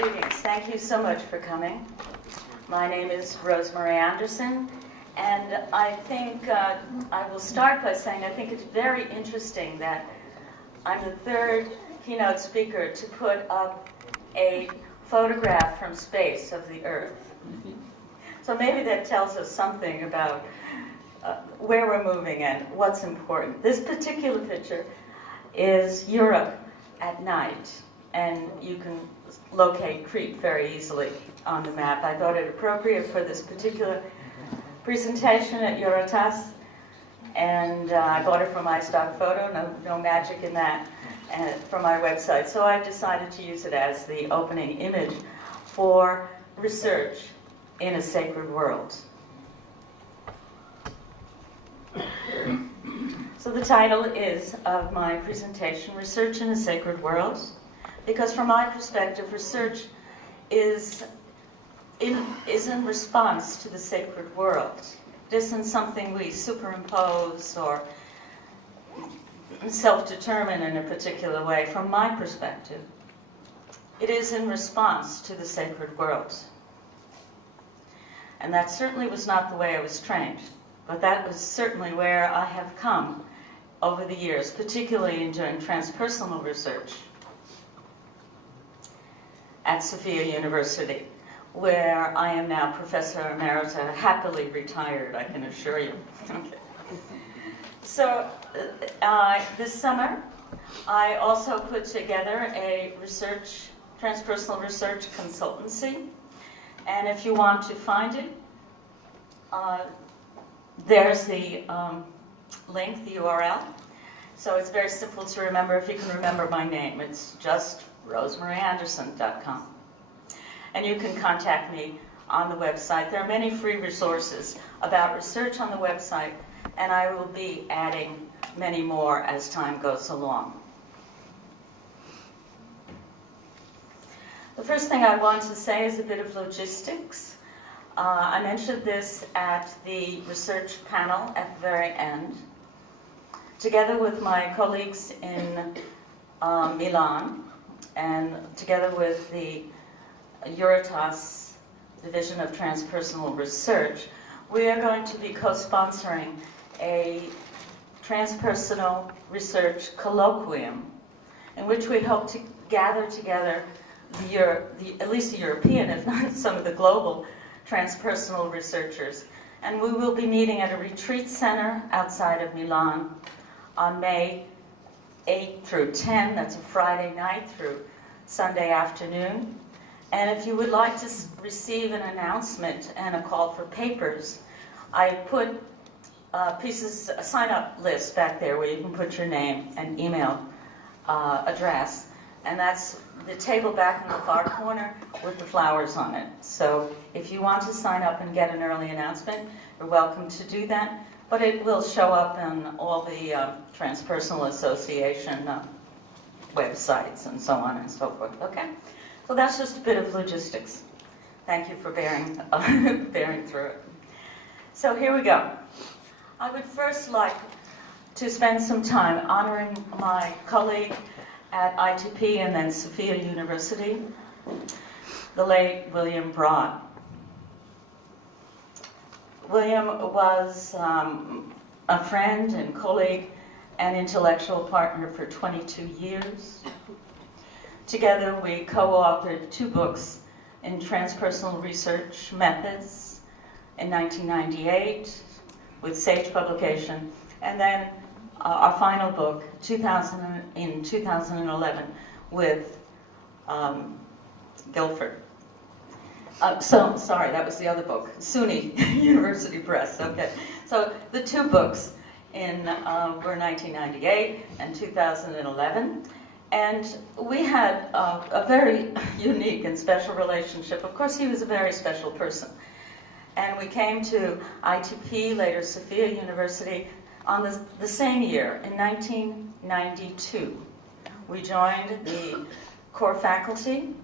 Greetings. Thank you so much for coming. My name is Rosemarie Anderson, and I think I will start by saying I think it's very interesting that I'm the third keynote speaker to put up a photograph from space of the Earth. So maybe that tells us something about where we're moving and what's important. This particular picture is Europe at night, and you can locate Crete very easily on the map. I thought it appropriate for this particular presentation at EUROTAS, and I bought it from my stock photo, no magic in that, and from my website. So I decided to use it as the opening image for research in a sacred world. So the title is of my presentation, Research in a Sacred World, because from my perspective, research is in response to the sacred world. It isn't something we superimpose or self-determine in a particular way. From my perspective, it is in response to the sacred world. And that certainly was not the way I was trained, but that was certainly where I have come over the years, particularly in doing transpersonal research at Sophia University, where I am now Professor Emerita, happily retired, I can assure you. Okay. So this summer, I also put together a transpersonal research consultancy, and if you want to find it, there's the link, the URL. So it's very simple to remember if you can remember my name. It's just rosemarieanderson.com. And you can contact me on the website. There are many free resources about research on the website, and I will be adding many more as time goes along. The first thing I want to say is a bit of logistics. I mentioned this at the research panel at the very end. Together with my colleagues in Milan, and together with the EUROTAS Division of Transpersonal Research, we are going to be co-sponsoring a transpersonal research colloquium in which we hope to gather together at least the European, if not some of the global transpersonal researchers. And we will be meeting at a retreat center outside of Milan on May 8 through 10. That's a Friday night through Sunday afternoon. And if you would like to receive an announcement and a call for papers, I put a sign-up list back there where you can put your name and email address. And that's the table back in the far corner with the flowers on it. So if you want to sign up and get an early announcement, you're welcome to do that. But it will show up on all the Transpersonal Association websites and so on and so forth. Okay? So that's just a bit of logistics. Thank you for bearing through it. So here we go. I would first like to spend some time honoring my colleague at ITP and then Sophia University, the late William Broad. William was a friend and colleague and intellectual partner for 22 years. Together we co-authored 2 books in transpersonal research methods in 1998 with Sage Publication, and then our final book in 2011 with Guilford. Sorry, that was the other book, SUNY University Press. Okay, so the 2 books were 1998 and 2011, and we had a very unique and special relationship. Of course, he was a very special person, and we came to ITP, later Sophia University, on the same year, in 1992. We joined the core faculty,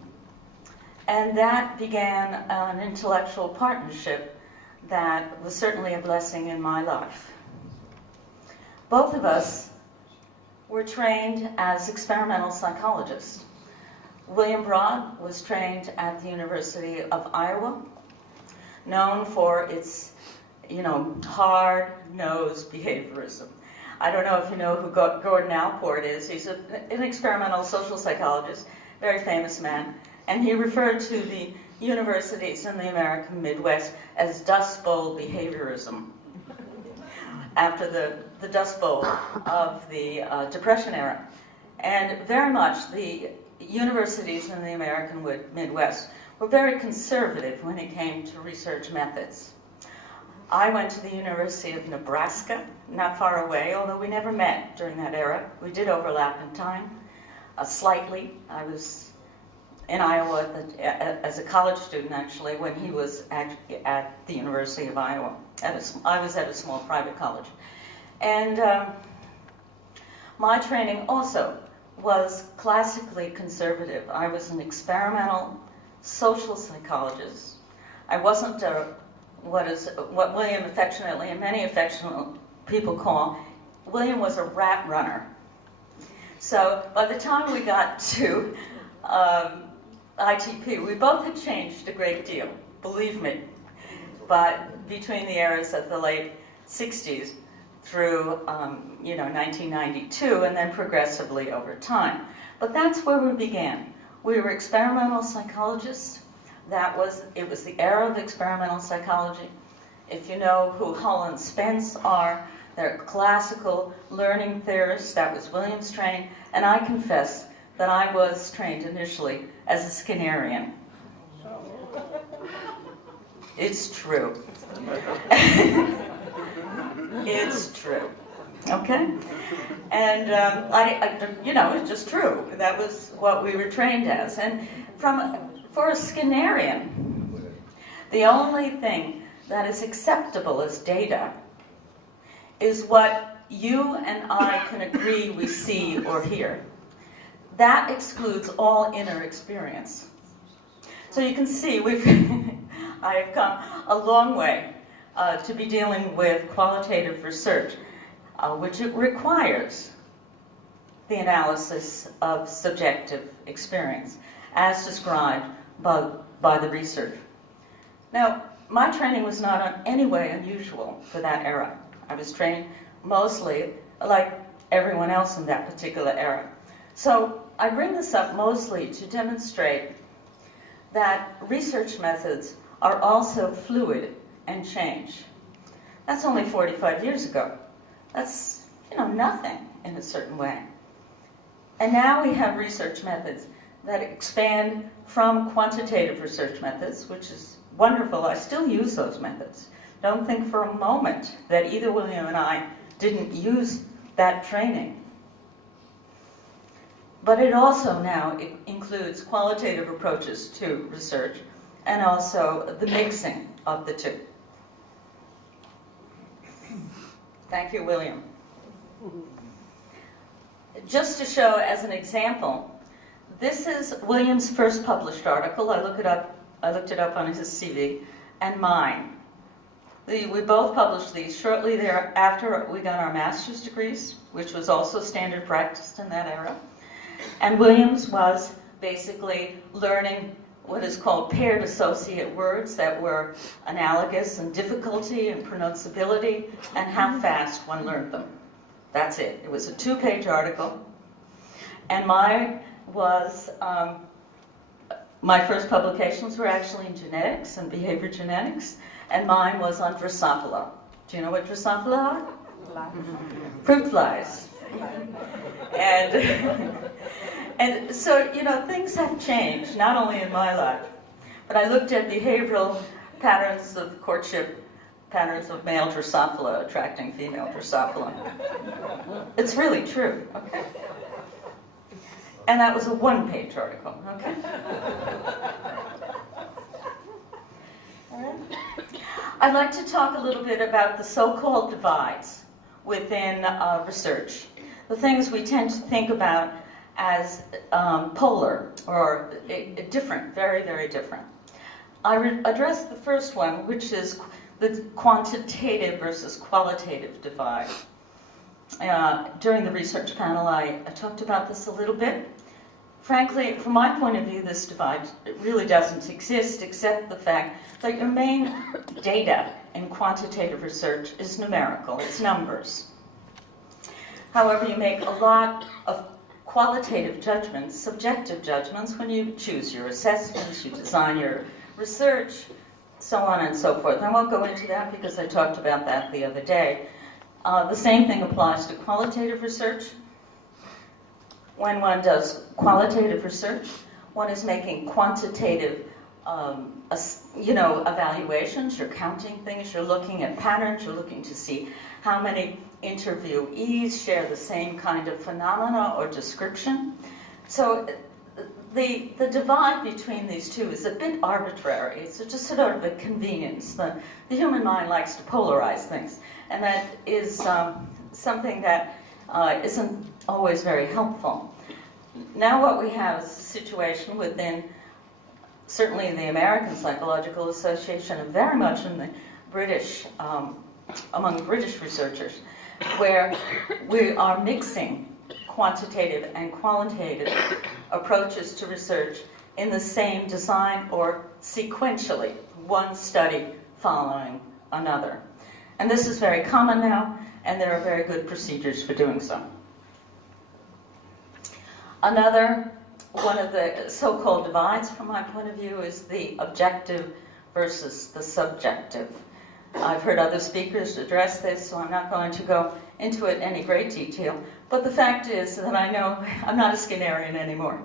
and that began an intellectual partnership that was certainly a blessing in my life. Both of us were trained as experimental psychologists. William Broad was trained at the University of Iowa, known for its, hard-nosed behaviorism. I don't know if you know who Gordon Allport is. He's an experimental social psychologist, very famous man, and he referred to the universities in the American Midwest as Dust Bowl behaviorism, after the Dust Bowl of the Depression era. And very much the universities in the American Midwest were very conservative when it came to research methods. I went to the University of Nebraska, not far away, although we never met during that era. We did overlap in time, slightly. I was in Iowa as a college student, actually, when he was at the University of Iowa. I was at a small private college. And my training also was classically conservative. I was an experimental social psychologist. I wasn't what William affectionately, and many affectionate people call, William was a rat runner. So by the time we got to ITP, we both had changed a great deal, believe me, but between the eras of the late 60s through 1992, and then progressively over time. But that's where we began. We were experimental psychologists. It was the era of experimental psychology. If you know who Hull and Spence are, they're classical learning theorists. That was William's training. And I confess that I was trained initially as a Skinnerian. It's true. It's true. Okay? And, it's just true. That was what we were trained as. And for a Skinnerian, the only thing that is acceptable as data is what you and I can agree we see or hear. That excludes all inner experience. So you can see I have come a long way to be dealing with qualitative research, which it requires the analysis of subjective experience, as described by the research. Now, my training was not in any way unusual for that era. I was trained mostly like everyone else in that particular era. So I bring this up mostly to demonstrate that research methods are also fluid and change. That's only 45 years ago. That's, nothing in a certain way. And now we have research methods that expand from quantitative research methods, which is wonderful. I still use those methods. Don't think for a moment that either William and I didn't use that training. But it also now includes qualitative approaches to research and also the mixing of the two. Thank you, William. Just to show as an example, this is William's first published article. I looked it up on his CV, and mine. We both published these shortly thereafter we got our master's degrees, which was also standard practice in that era. And William's was basically learning what is called paired associate words that were analogous in difficulty and pronounceability and how fast one learned them. That's it. It was a 2-page article. And mine was, my first publications were actually in genetics and behavior genetics, and mine was on Drosophila. Do you know what Drosophila are? Fruit flies. And so, things have changed, not only in my life, but I looked at behavioral patterns of courtship, patterns of male Drosophila attracting female Drosophila. It's really true, okay? And that was a 1-page article, okay? All right. I'd like to talk a little bit about the so-called divides within research. The things we tend to think about as polar or different, very, very different. I address the first one, which is the quantitative versus qualitative divide. During the research panel, I talked about this a little bit. frankly, from my point of view, this divide really doesn't exist, except the fact that your main data in quantitative research is numerical, it's numbers. However, you make a lot of qualitative judgments, subjective judgments, when you choose your assessments, you design your research, so on and so forth. I won't go into that because I talked about that the other day. The same thing applies to qualitative research. When one does qualitative research, one is making quantitative evaluations. You're counting things, you're looking at patterns, you're looking to see how many interviewees share the same kind of phenomena or description. So the divide between these two is a bit arbitrary. It's just sort of a convenience. The human mind likes to polarize things, and that is something that isn't always very helpful. Now what we have is a situation within, certainly the American Psychological Association, and very much in the British, among British researchers, where we are mixing quantitative and qualitative approaches to research in the same design or sequentially, one study following another. And this is very common now, and there are very good procedures for doing so. Another one of the so-called divides from my point of view is the objective versus the subjective. I've heard other speakers address this, so I'm not going to go into it in any great detail. But the fact is that I know I'm not a Skinnerian anymore.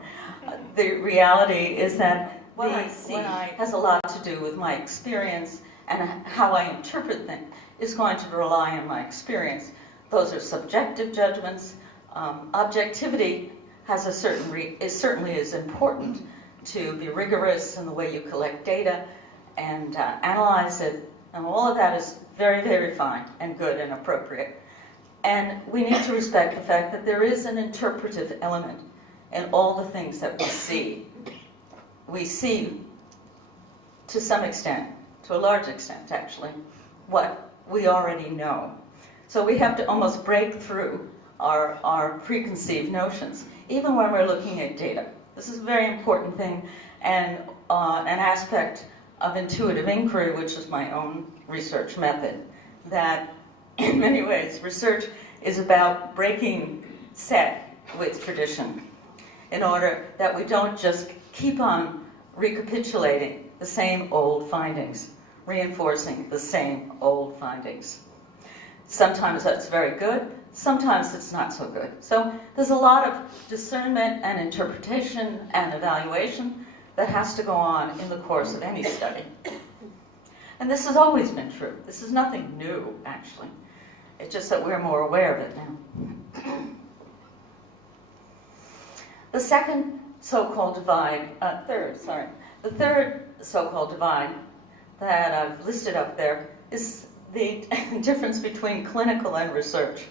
The reality is that what I see has a lot to do with my experience, and how I interpret things is going to rely on my experience. Those are subjective judgments. Objectivity has a certain certainly is important to be rigorous in the way you collect data and analyze it, and all of that is very, very fine and good and appropriate. And we need to respect the fact that there is an interpretive element in all the things that we see. We see, to some extent, to a large extent actually, what we already know. So we have to almost break through our preconceived notions, even when we're looking at data. This is a very important thing, and an aspect of intuitive inquiry, which is my own research method, that in many ways research is about breaking set with tradition in order that we don't just keep on recapitulating the same old findings, reinforcing the same old findings. Sometimes that's very good, sometimes it's not so good. So there's a lot of discernment and interpretation and evaluation that has to go on in the course of any study. And this has always been true. This is nothing new, actually. It's just that we're more aware of it now. The second so-called divide, the third so-called divide that I've listed up there is the difference between clinical and research.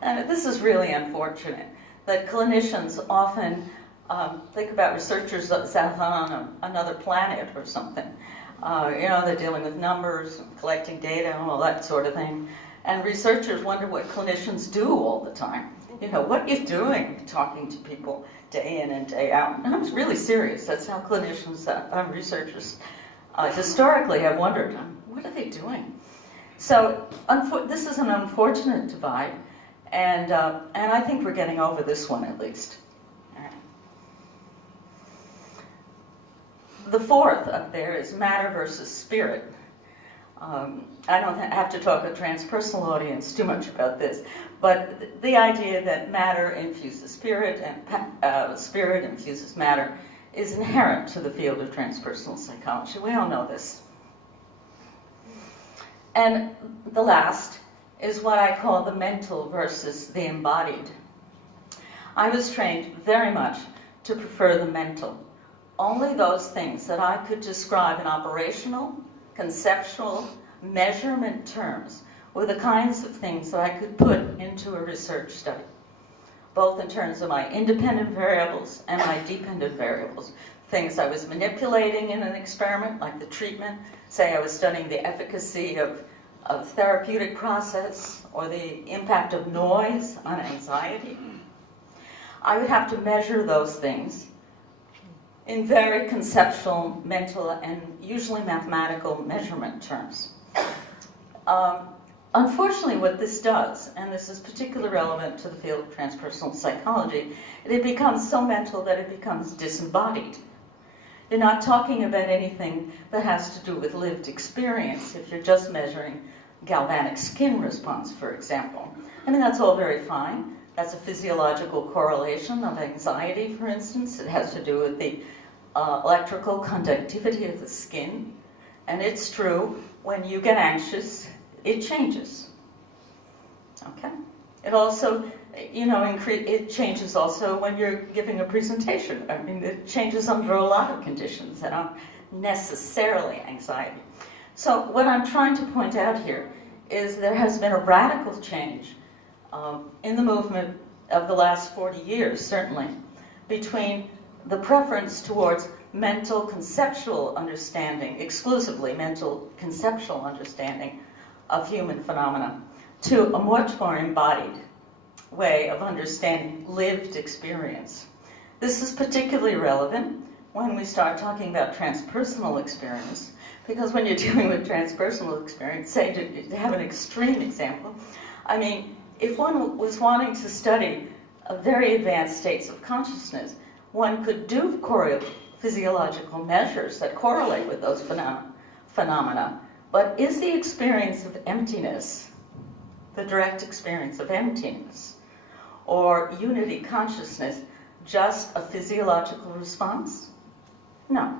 And this is really unfortunate, that clinicians often think about researchers as on another planet or something. They're dealing with numbers, collecting data, and all that sort of thing. And researchers wonder what clinicians do all the time. What are you doing talking to people day in and day out? And I'm really serious. That's how clinicians, researchers, historically have wondered, what are they doing? So this is an unfortunate divide, and I think we're getting over this one at least. The fourth up there is matter versus spirit. I don't have to talk to a transpersonal audience too much about this, but the idea that matter infuses spirit and spirit infuses matter is inherent to the field of transpersonal psychology. We all know this. And the last is what I call the mental versus the embodied. I was trained very much to prefer the mental. Only those things that I could describe in operational, conceptual, measurement terms were the kinds of things that I could put into a research study, both in terms of my independent variables and my dependent variables. Things I was manipulating in an experiment, like the treatment. Say I was studying the efficacy of therapeutic process or the impact of noise on anxiety. I would have to measure those things in very conceptual, mental, and usually mathematical measurement terms. Unfortunately, what this does, and this is particularly relevant to the field of transpersonal psychology, it becomes so mental that it becomes disembodied. You're not talking about anything that has to do with lived experience if you're just measuring galvanic skin response, for example. I mean, that's all very fine. That's a physiological correlation of anxiety, for instance. It has to do with the electrical conductivity of the skin. And it's true, when you get anxious, it changes. Okay? It also, it changes also when you're giving a presentation. I mean, it changes under a lot of conditions that aren't necessarily anxiety. So what I'm trying to point out here is there has been a radical change in the movement of the last 40 years, certainly, between the preference towards mental conceptual understanding, exclusively mental conceptual understanding of human phenomena, to a much more embodied way of understanding lived experience. This is particularly relevant when we start talking about transpersonal experience, because when you're dealing with transpersonal experience, say to have an extreme example, I mean, if one was wanting to study very advanced states of consciousness, one could do physiological measures that correlate with those phenomena. But is the experience of emptiness, the direct experience of emptiness, or unity consciousness, just a physiological response? No.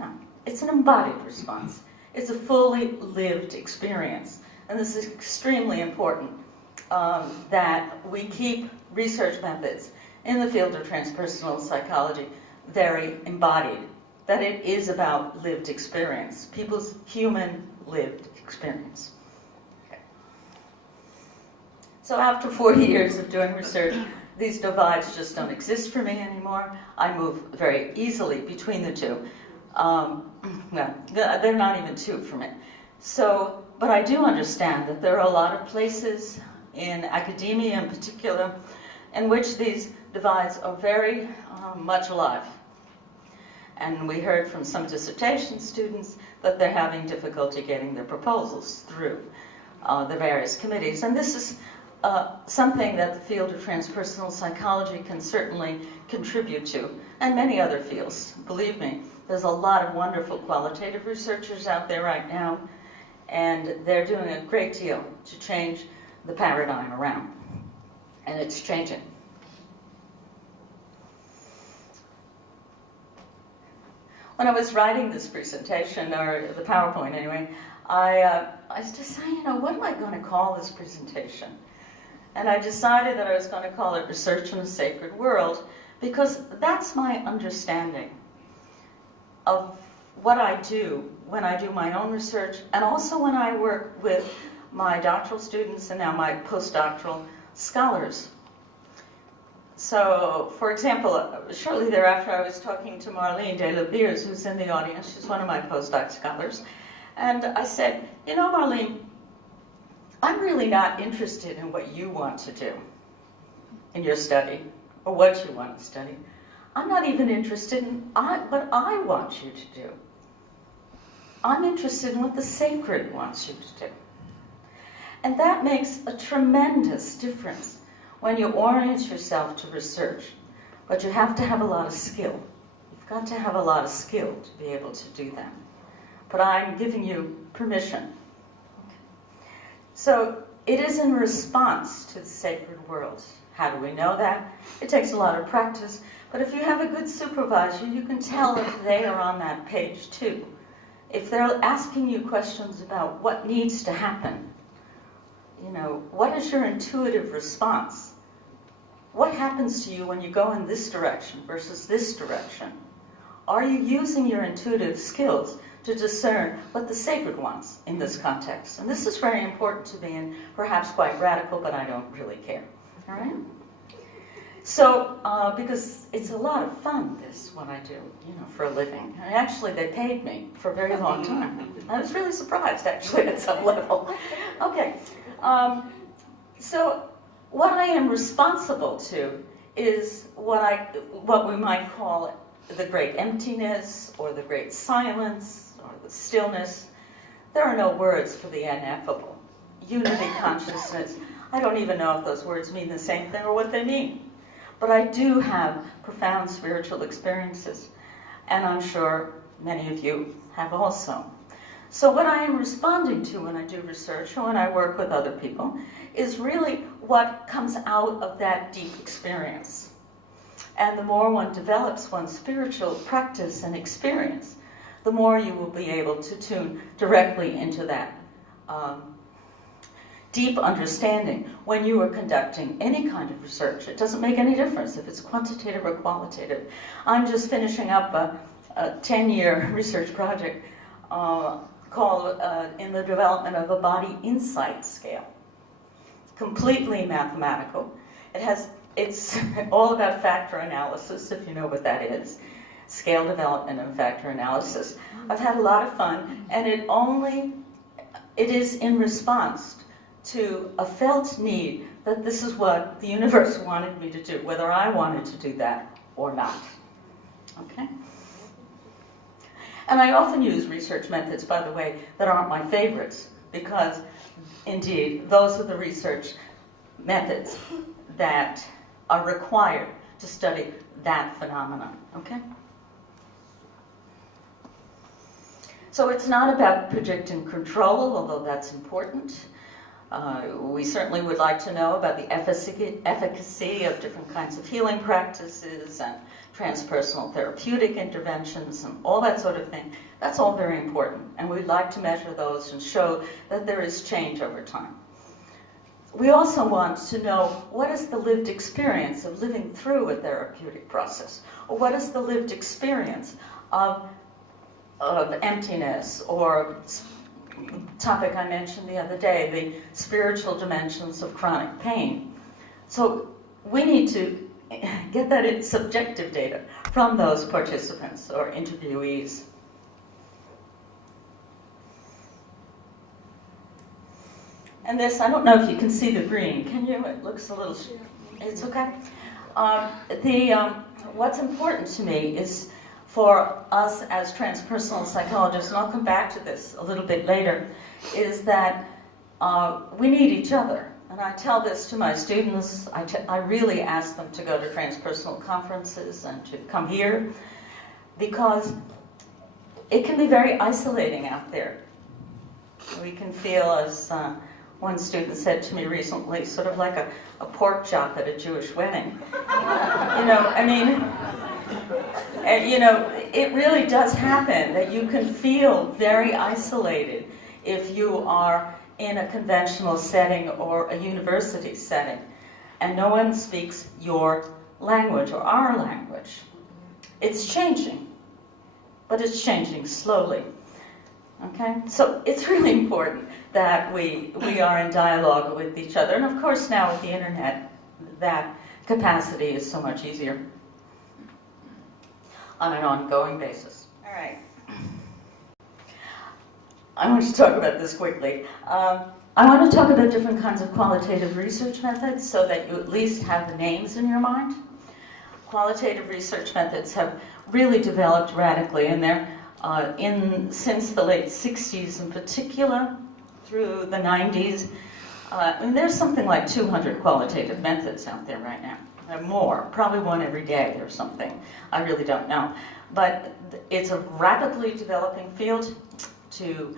No. It's an embodied response. It's a fully lived experience. And this is extremely important, that we keep research methods in the field of transpersonal psychology very embodied, that it is about lived experience, people's human lived experience. Okay. So after 40 years of doing research, these divides just don't exist for me anymore. I move very easily between the two. Well, they're not even two for me. So, but I do understand that there are a lot of places in academia in particular in which these divides are very much alive. And we heard from some dissertation students that they're having difficulty getting their proposals through the various committees. And this is something that the field of transpersonal psychology can certainly contribute to, and many other fields. Believe me, there's a lot of wonderful qualitative researchers out there right now, and they're doing a great deal to change the paradigm around. And it's changing. When I was writing this presentation, or the PowerPoint anyway, I was just saying, what am I going to call this presentation? And I decided that I was going to call it Research in a Sacred World, because that's my understanding of what I do when I do my own research, and also when I work with my doctoral students and now my postdoctoral scholars. So, for example, shortly thereafter I was talking to Marlene de la Beers, who's in the audience. She's one of my postdoc scholars. And I said, Marlene, I'm really not interested in what you want to do in your study, or what you want to study. I'm not even interested in what I want you to do. I'm interested in what the sacred wants you to do. And that makes a tremendous difference when you orient yourself to research. But you have to have a lot of skill. You've got to have a lot of skill to be able to do that. But I'm giving you permission. Okay. So it is in response to the sacred world. How do we know that? It takes a lot of practice. But if you have a good supervisor, you can tell if they are on that page too. If they're asking you questions about what needs to happen, what is your intuitive response? What happens to you when you go in this direction versus this direction? Are you using your intuitive skills to discern what the sacred wants in this context? And this is very important to me, and perhaps quite radical, but I don't really care. All right? So, because it's a lot of fun, what I do, for a living. And actually, they paid me for a very long time. I was really surprised, actually, at some level. Okay. So what I am responsible to is what we might call the great emptiness, or the great silence, or the stillness. There are no words for the ineffable. Unity consciousness. I don't even know if those words mean the same thing or what they mean. But I do have profound spiritual experiences, and I'm sure many of you have also. So what I am responding to when I do research or when I work with other people is really what comes out of that deep experience. And the more one develops one's spiritual practice and experience, the more you will be able to tune directly into that deep understanding when you are conducting any kind of research. It doesn't make any difference if it's quantitative or qualitative. I'm just finishing up a 10-year research project called in the development of a body insight scale. Completely mathematical. It's all about factor analysis, if you know what that is. Scale development and factor analysis. I've had a lot of fun, and it is in response to a felt need that this is what the universe wanted me to do, whether I wanted to do that or not. Okay? And I often use research methods, by the way, that aren't my favorites, because, indeed, those are the research methods that are required to study that phenomenon. Okay? So it's not about predicting control, although that's important. We certainly would like to know about the efficacy of different kinds of healing practices and transpersonal therapeutic interventions and all that sort of thing. That's all very important, and we'd like to measure those and show that there is change over time. We also want to know what is the lived experience of living through a therapeutic process, or what is the lived experience of emptiness, or topic I mentioned the other day, the spiritual dimensions of chronic pain. So we need to get that subjective data from those participants or interviewees. And this, I don't know if you can see the green. Can you? It looks a little, it's okay. What's important to me is for us as transpersonal psychologists, and I'll come back to this a little bit later, is that we need each other. And I tell this to my students. I really ask them to go to transpersonal conferences and to come here, because it can be very isolating out there. We can feel, as one student said to me recently, sort of like a pork chop at a Jewish wedding. It really does happen that you can feel very isolated if you are in a conventional setting or a university setting, and no one speaks your language or our language. It's changing, but it's changing slowly. Okay? So it's really important that we are in dialogue with each other, and of course now with the internet, that capacity is so much easier on an ongoing basis. All right. I want to talk about this quickly. I want to talk about different kinds of qualitative research methods so that you at least have the names in your mind. Qualitative research methods have really developed radically, and they're since the late 60s in particular, through the 90s. There's something like 200 qualitative methods out there right now. More, probably one every day or something. I really don't know. But it's a rapidly developing field to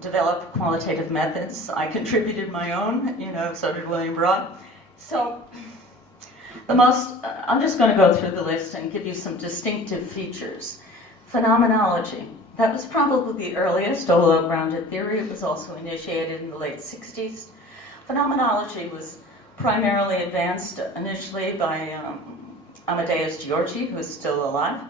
develop qualitative methods. I contributed my own, so did William Broad. So I'm just going to go through the list and give you some distinctive features. Phenomenology. That was probably the earliest, although grounded theory. It was also initiated in the late 60s. Phenomenology was primarily advanced initially by Amadeus Giorgi, who is still alive.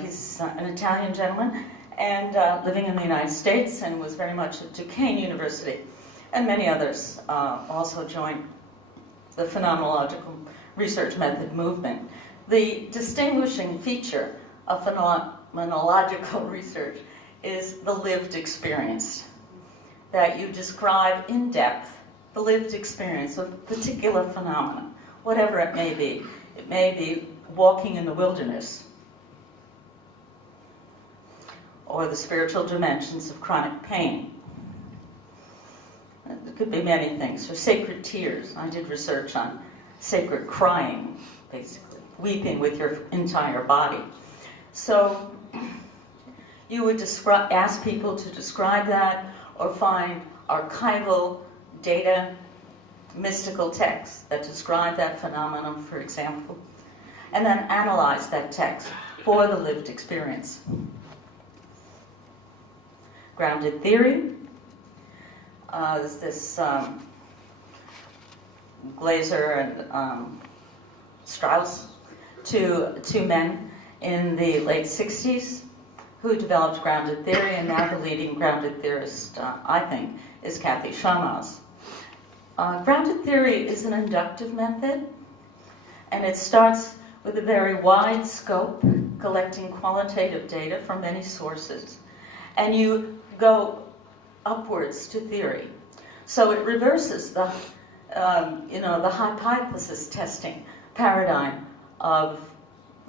He's an Italian gentleman and living in the United States, and was very much at Duquesne University. And many others also joined the phenomenological research method movement. The distinguishing feature of phenomenological research is the lived experience, that you describe in depth the lived experience of a particular phenomenon, whatever it may be. It may be walking in the wilderness, or the spiritual dimensions of chronic pain. It could be many things, or sacred tears. I did research on sacred crying, basically, weeping with your entire body. So you would ask people to describe that, or find archival data, mystical texts that describe that phenomenon, for example, and then analyze that text for the lived experience. Grounded theory. There's this Glaser and Strauss, two men in the late 60s who developed grounded theory, and now the leading grounded theorist, I think, is Kathy Shammas. Grounded theory is an inductive method, and it starts with a very wide scope, collecting qualitative data from many sources, and you go upwards to theory. So it reverses the hypothesis testing paradigm of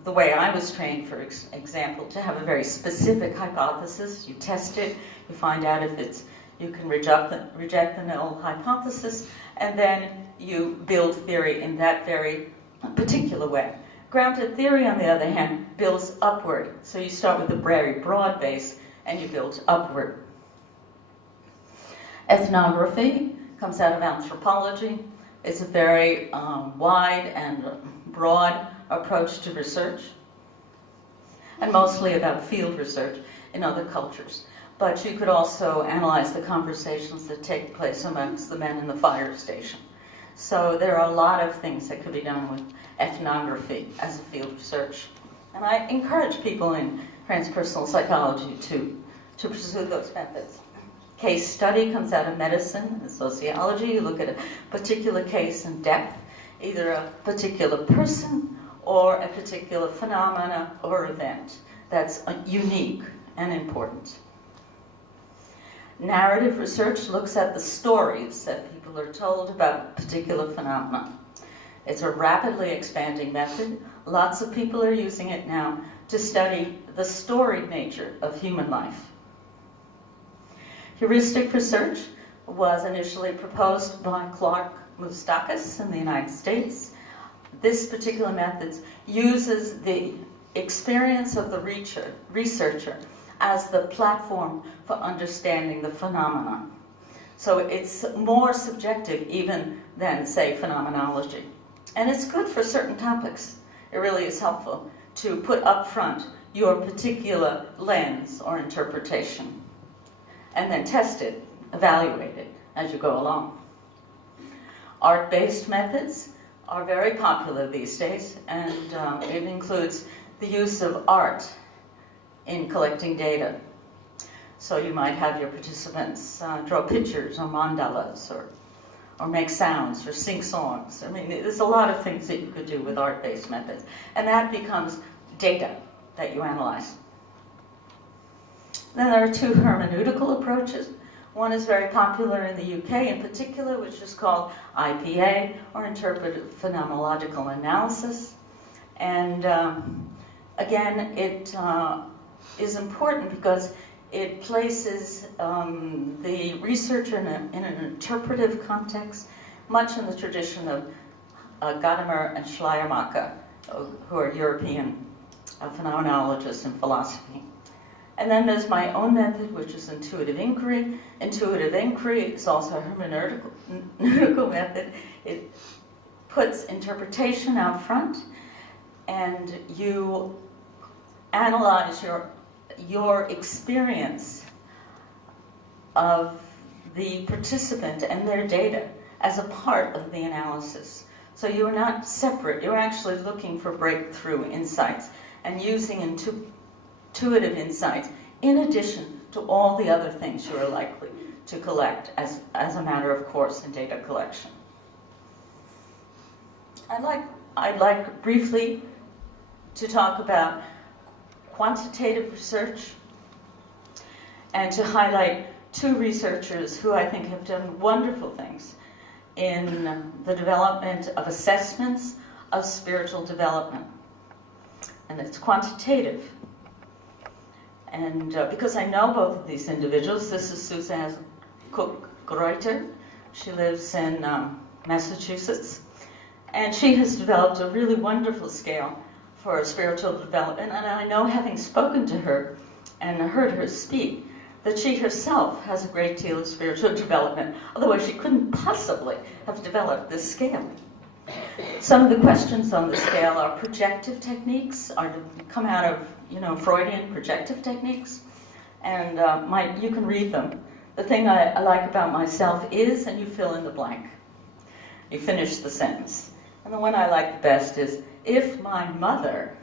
the way I was trained, for example, to have a very specific hypothesis. You test it, you find out if you can reject the null hypothesis, and then you build theory in that very particular way. Grounded theory, on the other hand, builds upward. So you start with a very broad base, and you build upward. Ethnography comes out of anthropology. It's a very wide and broad approach to research, and mostly about field research in other cultures. But you could also analyze the conversations that take place amongst the men in the fire station. So there are a lot of things that could be done with ethnography as a field research. And I encourage people in transpersonal psychology to pursue those methods. Case study comes out of medicine and sociology. You look at a particular case in depth, either a particular person or a particular phenomena or event that's unique and important. Narrative research looks at the stories that people are told about particular phenomena. It's a rapidly expanding method. Lots of people are using it now to study the storied nature of human life. Heuristic research was initially proposed by Clark Moustakis in the United States. This particular method uses the experience of the researcher as the platform for understanding the phenomenon. So it's more subjective even than, say, phenomenology. And it's good for certain topics. It really is helpful to put up front your particular lens or interpretation, and then test it, evaluate it as you go along. Art-based methods are very popular these days, and it includes the use of art in collecting data. So you might have your participants draw pictures or mandalas, or make sounds, or sing songs. I mean, there's a lot of things that you could do with art-based methods, and that becomes data that you analyze. Then there are two hermeneutical approaches. One is very popular in the UK in particular, which is called IPA, or Interpretive Phenomenological Analysis. And again, it is important because it places the researcher in an interpretive context, much in the tradition of Gadamer and Schleiermacher, who are European phenomenologists in philosophy. And then there's my own method, which is intuitive inquiry. Intuitive inquiry is also a hermeneutical method. It puts interpretation out front, and you analyze your experience of the participant and their data as a part of the analysis. So you're not separate. You're actually looking for breakthrough insights and using intuitive insights in addition to all the other things you are likely to collect as a matter of course in data collection. I'd like briefly to talk about quantitative research and to highlight two researchers who I think have done wonderful things in the development of assessments of spiritual development. and it's quantitative. And because I know both of these individuals, this is Suzanne Cook-CRETE. She lives in Massachusetts, and she has developed a really wonderful scale for spiritual development. And I know, having spoken to her and heard her speak, that she herself has a great deal of spiritual development, otherwise she couldn't possibly have developed this scale. Some of the questions on the scale are projective techniques, come out of Freudian projective techniques, and you can read them. The thing I like about myself is, and you fill in the blank. You finish the sentence. And the one I like the best is, if my mother,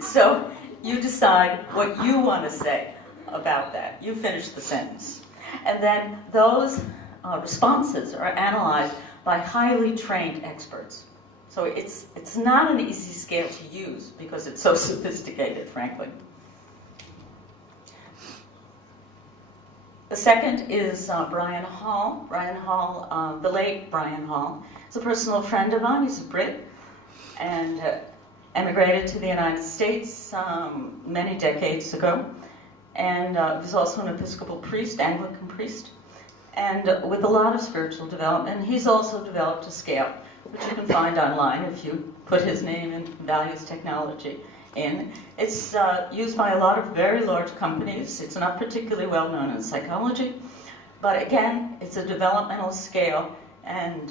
So you decide what you want to say about that. You finish the sentence. And then those responses are analyzed by highly trained experts. So it's not an easy scale to use because it's so sophisticated, frankly. The second is Brian Hall. Brian Hall, the late Brian Hall, is a personal friend of mine. He's a Brit and emigrated to the United States many decades ago. And was also an Episcopal priest, Anglican priest, and with a lot of spiritual development. He's also developed a scale, which you can find online if you put his name and values technology in. It's used by a lot of very large companies. It's not particularly well known in psychology, but again, it's a developmental scale and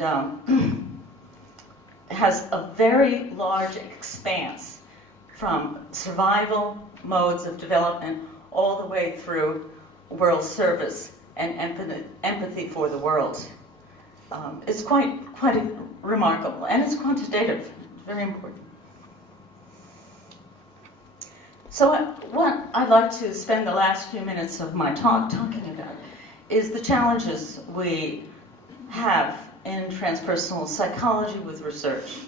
has a very large expanse from survival modes of development all the way through world service and empathy for the world. It's quite remarkable, and it's quantitative, very important. So what I'd like to spend the last few minutes of my talk talking about is the challenges we have in transpersonal psychology with research.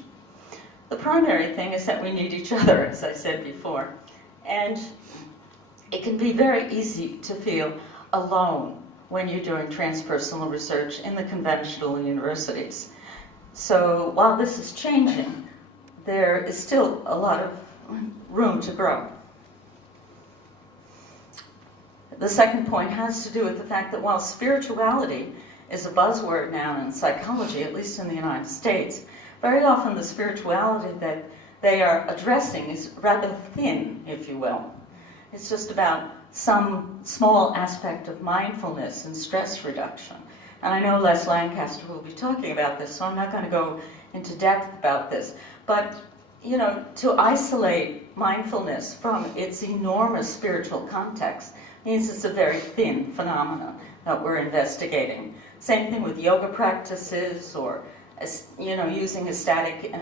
The primary thing is that we need each other, as I said before, and it can be very easy to feel alone when you're doing transpersonal research in the conventional universities. So while this is changing, there is still a lot of room to grow. The second point has to do with the fact that while spirituality is a buzzword now in psychology, at least in the United States, very often the spirituality that they are addressing is rather thin, if you will. It's just about some small aspect of mindfulness and stress reduction. And I know Les Lancaster will be talking about this, so I'm not going to go into depth about this. But, to isolate mindfulness from its enormous spiritual context means it's a very thin phenomenon that we're investigating. Same thing with yoga practices or, using ecstatic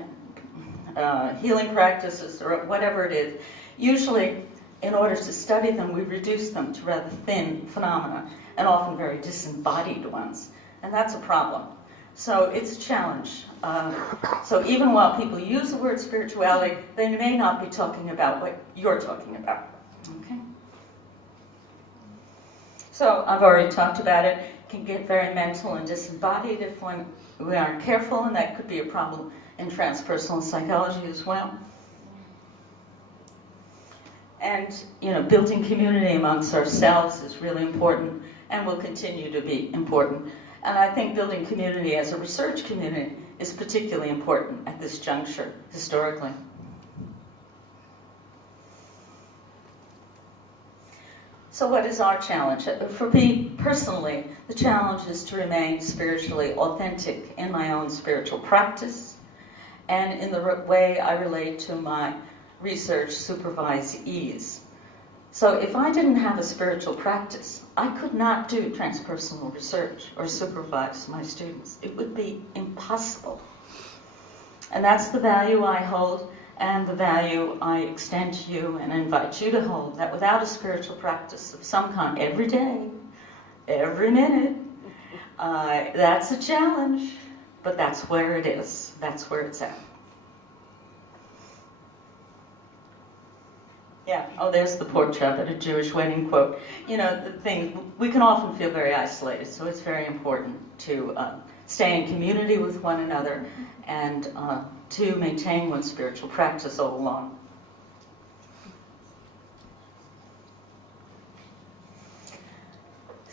healing practices or whatever it is. Usually, in order to study them, we reduce them to rather thin phenomena and often very disembodied ones. And that's a problem. So it's a challenge. So even while people use the word spirituality, they may not be talking about what you're talking about. Okay? So I've already talked about it. It can get very mental and disembodied if we aren't careful, and that could be a problem in transpersonal psychology as well. And, building community amongst ourselves is really important and will continue to be important. And I think building community as a research community is particularly important at this juncture, historically. So what is our challenge? For me personally, the challenge is to remain spiritually authentic in my own spiritual practice and in the way I relate to my research supervisees. So if I didn't have a spiritual practice, I could not do transpersonal research or supervise my students. It would be impossible. And that's the value I hold and the value I extend to you and invite you to hold, that without a spiritual practice of some kind every day, every minute, that's a challenge, but that's where it is. That's where it's at. Yeah, there's the pork chop at a Jewish wedding quote. The thing, we can often feel very isolated, so it's very important to stay in community with one another and to maintain one's spiritual practice all along.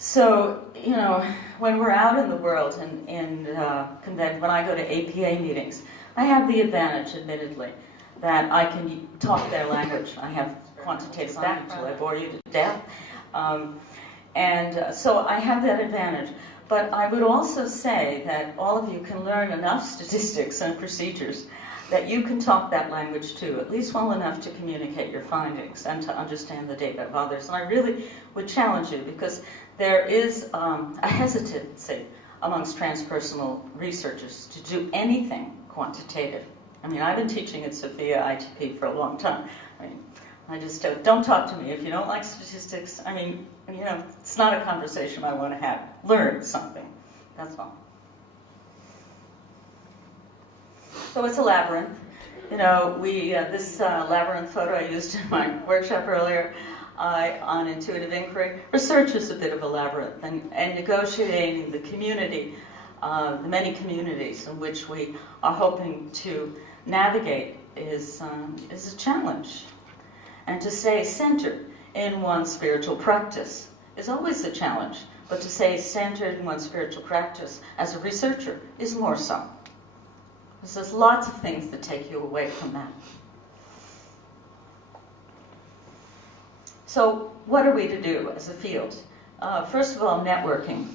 So, you know, when we're out in the world and when I go to APA meetings, I have the advantage, admittedly, that I can talk their language. I have quantitative background, I bore you to death. So I have that advantage. But I would also say that all of you can learn enough statistics and procedures that you can talk that language too, at least well enough to communicate your findings and to understand the data of others. And I really would challenge you, because there is a hesitancy amongst transpersonal researchers to do anything quantitative. I mean, I've been teaching at Sophia ITP for a long time. I mean, I just don't talk to me if you don't like statistics. I mean, you know, it's not a conversation I want to have. Learn something. That's all. So it's a labyrinth. You know, this labyrinth photo I used in my workshop earlier on intuitive inquiry. Research is a bit of a labyrinth, and negotiating the community, the many communities in which we are hoping to navigate is a challenge. And to stay centered in one's spiritual practice is always a challenge, but to stay centered in one's spiritual practice as a researcher is more so. Because there's lots of things that take you away from that. So what are we to do as a field? First of all, networking.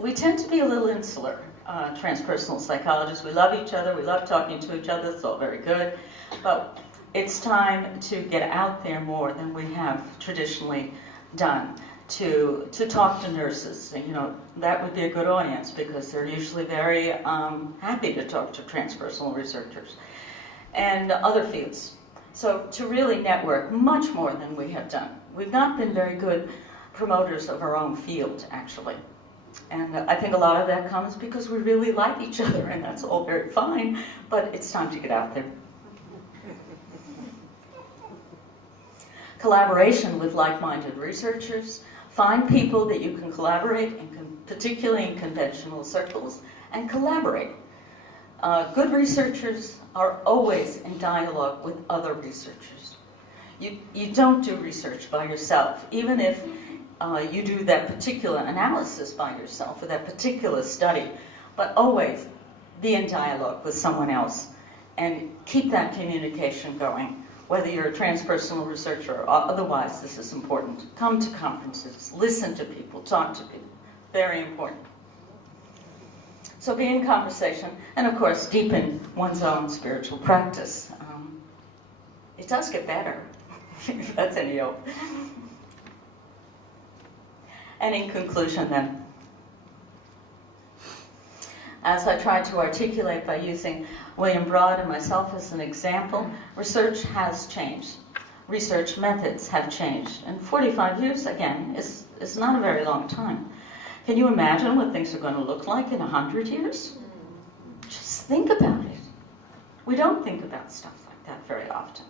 We tend to be a little insular, transpersonal psychologists. We love each other, we love talking to each other, it's all very good, but it's time to get out there more than we have traditionally done, to talk to nurses. You know, that would be a good audience, because they're usually very happy to talk to transpersonal researchers and other fields. So to really network much more than we have done. We've not been very good promoters of our own field, actually. And I think a lot of that comes because we really like each other, and that's all very fine, but it's time to get out there. Collaboration with like-minded researchers. Find people that you can collaborate, particularly in conventional circles, and collaborate. Good researchers are always in dialogue with other researchers. You don't do research by yourself, even if you do that particular analysis by yourself or that particular study, but always be in dialogue with someone else and keep that communication going. Whether you're a transpersonal researcher or otherwise, this is important. Come to conferences, listen to people, talk to people. Very important. So be in conversation, and of course, deepen one's own spiritual practice. It does get better, if that's any hope. And in conclusion then, as I tried to articulate by using William Broad and myself as an example, research has changed. Research methods have changed. And 45 years, again, is not a very long time. Can you imagine what things are going to look like in 100 years? Just think about it. We don't think about stuff like that very often.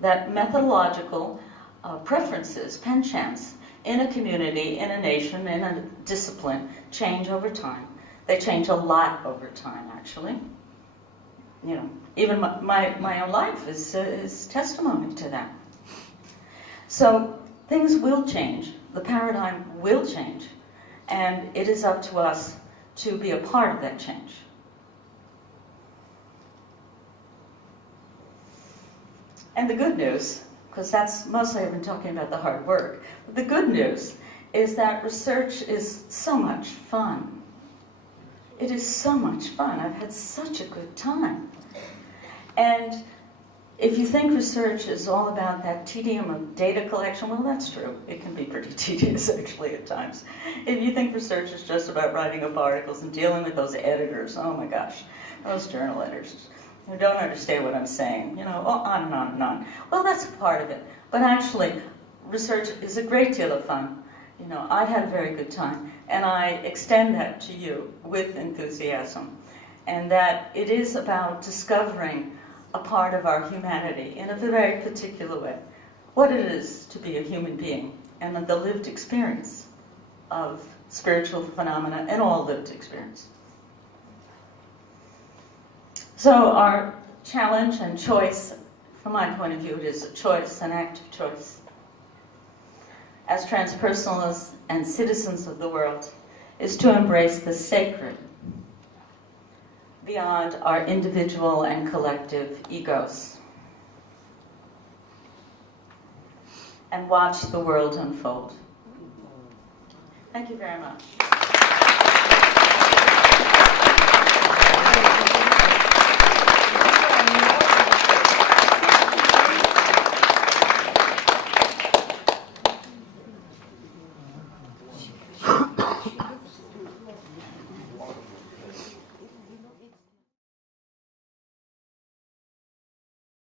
That methodological preferences, penchants, in a community, in a nation, in a discipline, change over time. They change a lot over time, actually. You know, even my own life is testimony to that. So things will change. The paradigm will change. And it is up to us to be a part of that change. And the good news, because that's mostly I've been talking about the hard work, but the good news is that research is so much fun. It is so much fun. I've had such a good time. And if you think research is all about that tedium of data collection, well, that's true. It can be pretty tedious, actually, at times. If you think research is just about writing up articles and dealing with those editors, oh my gosh, those journal editors who don't understand what I'm saying, you know, on and on and on. Well, that's part of it. But actually, research is a great deal of fun. You know, I've had a very good time, and I extend that to you with enthusiasm. And that it is about discovering a part of our humanity in a very particular way. What it is to be a human being, and the lived experience of spiritual phenomena and all lived experience. So our challenge and choice, from my point of view, it is a choice, an active choice. as transpersonalists and citizens of the world is to embrace the sacred beyond our individual and collective egos and watch the world unfold. Thank you very much.